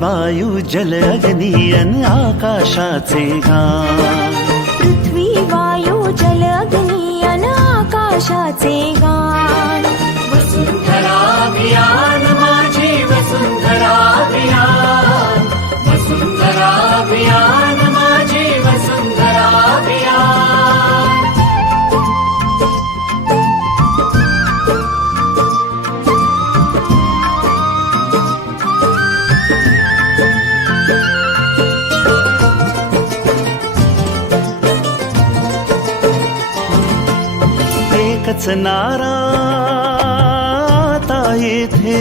वायू जल अग्नी अन आकाशाचे गान. पृथ्वी वायू जल अग्नी अन आकाशाचे गान. वसुंधरा अभियान माझी वसुंधरा अभियान. वसुंधरा अभियान माझी वसुंधरा अभियान. एकच नारा आता येथे,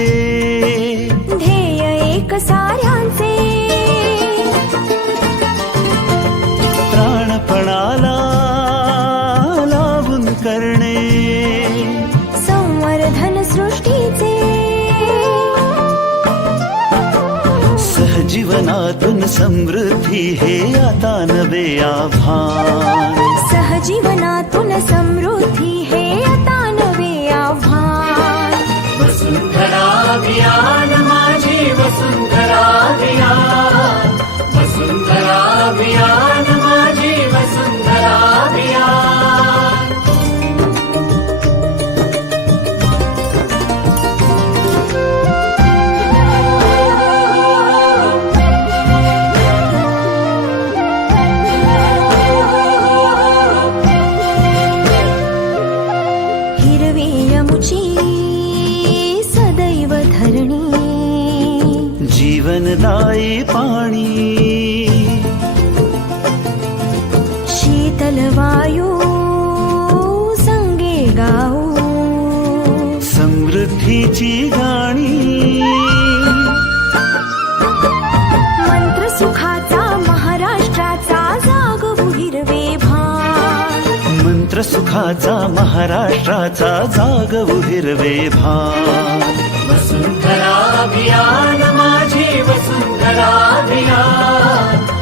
ध्येय एक साऱ्यांचे. प्राणपणाला लावून करणे संवर्धन सृष्टीचे. सहजीवनातून समृद्धी हे आता नवे आव्हान. सहजीवनातून समृद्धी हे आता नवे आव्हान. वसुंधरा अभियान माझी वसुंधरा अभियान. वसुंधरा अभियान माझी वसुंधरा अभियान. हिरवी यमुची सदैव धरणी. जीवनदायी पाणी शीतल वायू संगे गाऊ. समृद्धीची गाणी. मंत्र सुखाचा महाराष्ट्राचा जागवू हिरवे भान. मंत्र सुखाचा महाराष्ट्राचा जागवू हिरवे भान. वसुंधरा अभियान माझी वसुंधरा अभियान.